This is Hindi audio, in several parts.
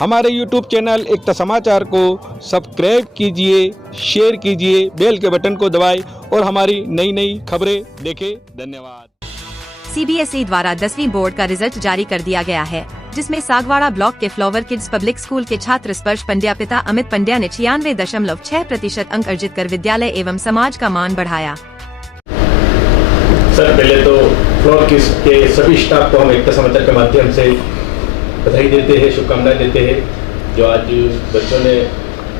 हमारे यूट्यूब चैनल एकता समाचार को सब्सक्राइब कीजिए, शेयर कीजिए, बेल के बटन को दबाएं और हमारी नई नई खबरें देखें। धन्यवाद। सीबीएसई द्वारा 10वीं बोर्ड का रिजल्ट जारी कर दिया गया है, जिसमें सागवाड़ा ब्लॉक के फ्लावर किड्स पब्लिक स्कूल के छात्र स्पर्श पंड्या पिता अमित पंड्या ने 96.6% अंक अर्जित कर विद्यालय एवं समाज का मान बढ़ाया। सर, पहले तो फ्लोर किड्स के सभी स्टाफ को हम एकता समाचार के माध्यम से बधाई देते हैं, शुभकामनाएं देते हैं, जो आज बच्चों ने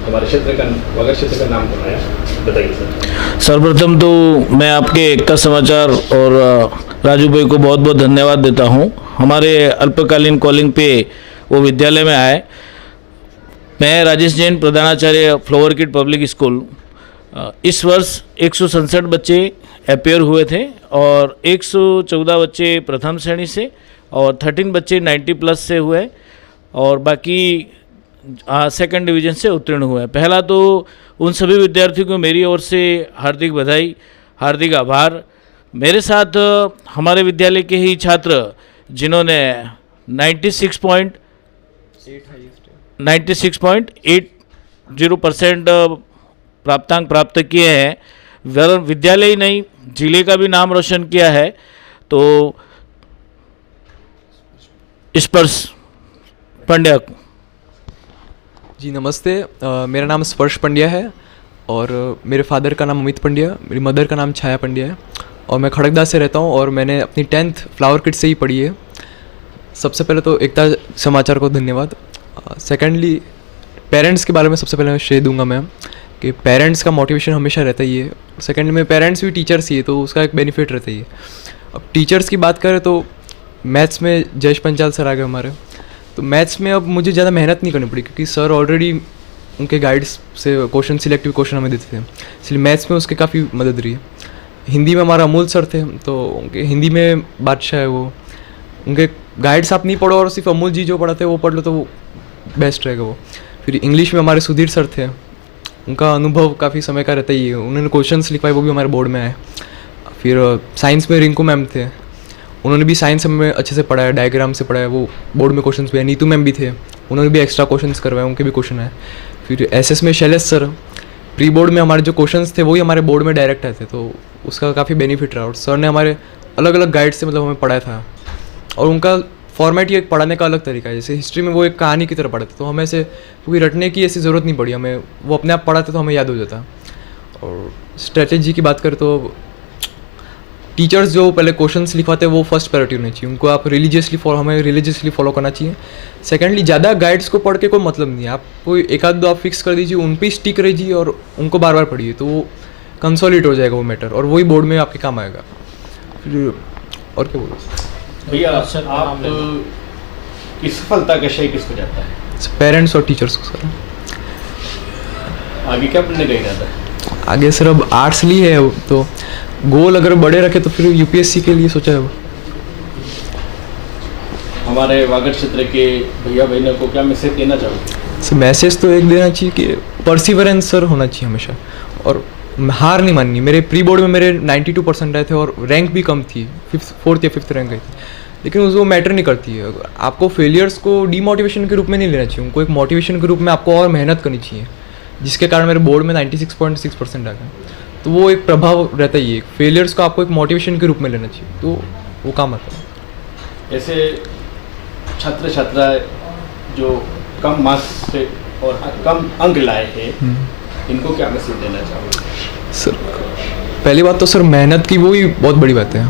हमारे क्षेत्र का वागड़ क्षेत्र का नाम कमाया। बताइए सर। सर्वप्रथम तो मैं आपके एकता समाचार और राजू भाई को बहुत बहुत धन्यवाद देता हूं। हमारे अल्पकालीन कॉलिंग पे वो विद्यालय में आए। मैं राजेश जैन, प्रधानाचार्य फ्लावर किड पब्लिक स्कूल। इस वर्ष 167 बच्चे अपेयर हुए थे और 114 बच्चे प्रथम श्रेणी से और 13 बच्चे 90+ से हुए और बाकी सेकंड डिवीज़न से उत्तीर्ण हुए। पहला तो उन सभी विद्यार्थियों को मेरी ओर से हार्दिक बधाई, हार्दिक आभार। मेरे साथ हमारे विद्यालय के ही छात्र जिन्होंने 96.80% प्राप्तांक प्राप्त किए हैं, वह विद्यालय ही नहीं जिले का भी नाम रोशन किया है। तो स्पर्श पंड्या जी नमस्ते। मेरा नाम स्पर्श पंड्या है और मेरे फादर का नाम अमित पंड्या, मेरी मदर का नाम छाया पंड्या है और मैं खड़गदा से रहता हूँ और मैंने अपनी 10th फ्लावर किड से ही पढ़ी है। सबसे पहले तो एकता समाचार को धन्यवाद। सेकेंडली पेरेंट्स के बारे में सबसे पहले मैं श्रेय दूंगा मैं कि पेरेंट्स का मोटिवेशन हमेशा रहता ही है। सेकेंड में पेरेंट्स भी टीचर्स ही है तो उसका एक बेनिफिट रहता ही है। अब टीचर्स की बात करें तो मैथ्स में जयेश पंचाल सर आ गए हमारे, तो मैथ्स में अब मुझे ज़्यादा मेहनत नहीं करनी पड़ी क्योंकि सर ऑलरेडी उनके गाइड्स से क्वेश्चन, सिलेक्टिव क्वेश्चन हमें देते थे, इसलिए मैथ्स में उसके काफ़ी मदद रही है। हिंदी में हमारा अमूल सर थे, तो उनके हिंदी में बादशाह है वो, उनके गाइड्स आप नहीं पढ़ो और सिर्फ अमूल जी जो पढ़ाते हैं वो पढ़ लो तो वो बेस्ट रहेगा वो। फिर इंग्लिश में हमारे सुधीर सर थे, उनका अनुभव काफ़ी समय का रहता ही है, उन्होंने क्वेश्चंस लिखवाए वो भी हमारे बोर्ड में आए। फिर साइंस में रिंकू मैम थे, उन्होंने भी साइंस हमें अच्छे से पढ़ाया, डायग्राम से पढ़ाया, वो बोर्ड में क्वेश्चंस भी आए। नीतू मैम भी थे, उन्होंने भी एक्स्ट्रा क्वेश्चंस करवाए, उनके भी क्वेश्चन आए। फिर एसएस में शैलेश सर, प्री बोर्ड में हमारे जो क्वेश्चंस थे वही हमारे बोर्ड में डायरेक्ट आए थे, तो उसका काफ़ी बेनिफिट रहा और सर ने हमारे अलग अलग गाइड से मतलब हमें पढ़ाया था और उनका फॉर्मेट ये पढ़ाने का अलग तरीका है। जैसे हिस्ट्री में वो एक कहानी की तरह पढ़ाते तो हमें ऐसे कोई रटने की ऐसी ज़रूरत नहीं पड़ी, हमें वो अपने आप पढ़ाते तो हमें याद हो जाता। और स्ट्रेटेजी की बात करें तो टीचर्स जो पहले क्वेश्चंस लिखवाते हैं वो फर्स्ट प्रायोरिटी होनी चाहिए, उनको आप हमें रिलीजियसली फॉलो करना चाहिए। सेकेंडली ज़्यादा गाइड्स को पढ़ के कोई मतलब नहीं है, आप कोई एक आध दो आप फिक्स कर दीजिए, उन पर ही स्टिक रहिए और उनको बार बार पढ़िए तो वो कंसोलिडेट हो जाएगा वो मैटर और वही बोर्ड में आपके काम आएगा। फिर और क्या बोलो भैया, आप की सफलता का श्रेय किसको जाता है? पेरेंट्स और टीचर्स को सर। आगे क्या पढ़ने का इरादा है? आगे सर अब आर्ट्स ली है तो गोल अगर बड़े रखे तो फिर यूपीएससी के लिए सोचा है वो। हमारे वागड़ क्षेत्र के भैया बहनों को क्या मैसेज देना चाहोगे? सर मैसेज तो एक देना चाहिए कि परसिवरेंस सर होना चाहिए हमेशा और हार नहीं माननी। मेरे प्री बोर्ड में मेरे 92% आए थे और रैंक भी कम थी, 4th या 5th रैंक आई थी, लेकिन वो मैटर नहीं करती है। आपको फेलियर्स को डीमोटिवेशन के रूप में नहीं लेना चाहिए, उनको एक मोटिवेशन के रूप में आपको और मेहनत करनी चाहिए, जिसके कारण मेरे बोर्ड में 96.6% आ गए। तो वो एक प्रभाव रहता ही है, फेलियर्स को आपको एक मोटिवेशन के रूप में लेना चाहिए तो वो काम आता है। ऐसे छात्र छात्रा जो कम मार्क्स से और कम अंक लाए हैं, इनको क्या मैसेज देना चाहोगे? सर पहली बात तो सर मेहनत की वो ही बहुत बड़ी बात है।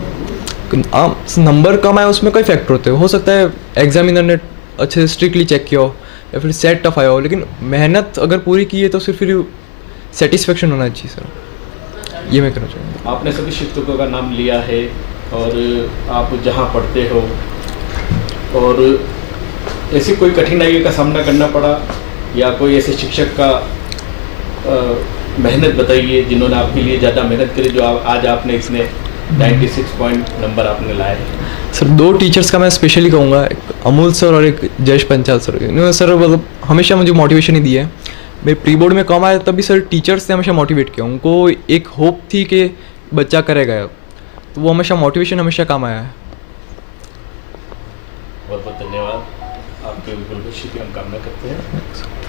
नंबर कम आए उसमें कई फैक्टर होते हैं, हो सकता है एग्जामिनर ने अच्छे से स्ट्रिक्टली चेक किया हो या फिर सेट टफ आया हो, लेकिन मेहनत अगर पूरी की है तो सिर्फ फिर सेटिस्फेक्शन होना चाहिए सर, ये मैं कहना चाहूँगा। आपने सभी शिक्षकों का नाम लिया है और आप जहाँ पढ़ते हो और ऐसी कोई कठिनाइयों का सामना करना पड़ा या कोई ऐसे शिक्षक का मेहनत बताइए जिन्होंने आपके लिए ज़्यादा मेहनत करी, जो आज आपने इसने 96 पॉइंट नंबर आपने लाए हैं? सर दो टीचर्स का मैं स्पेशली कहूँगा, एक अमूल सर और एक जयेश पंचाल सर। इन्होंने सर मतलब हमेशा मुझे मोटिवेशन ही दिया है। मेरे प्री बोर्ड में कम आया तब भी सर टीचर्स ने हमेशा मोटिवेट किया, उनको एक होप थी कि बच्चा करेगा, तो वो हमेशा मोटिवेशन हमेशा काम आया है। बहुत बहुत धन्यवाद। आपके उज्ज्वल भविष्य की हम कामना करते हैं।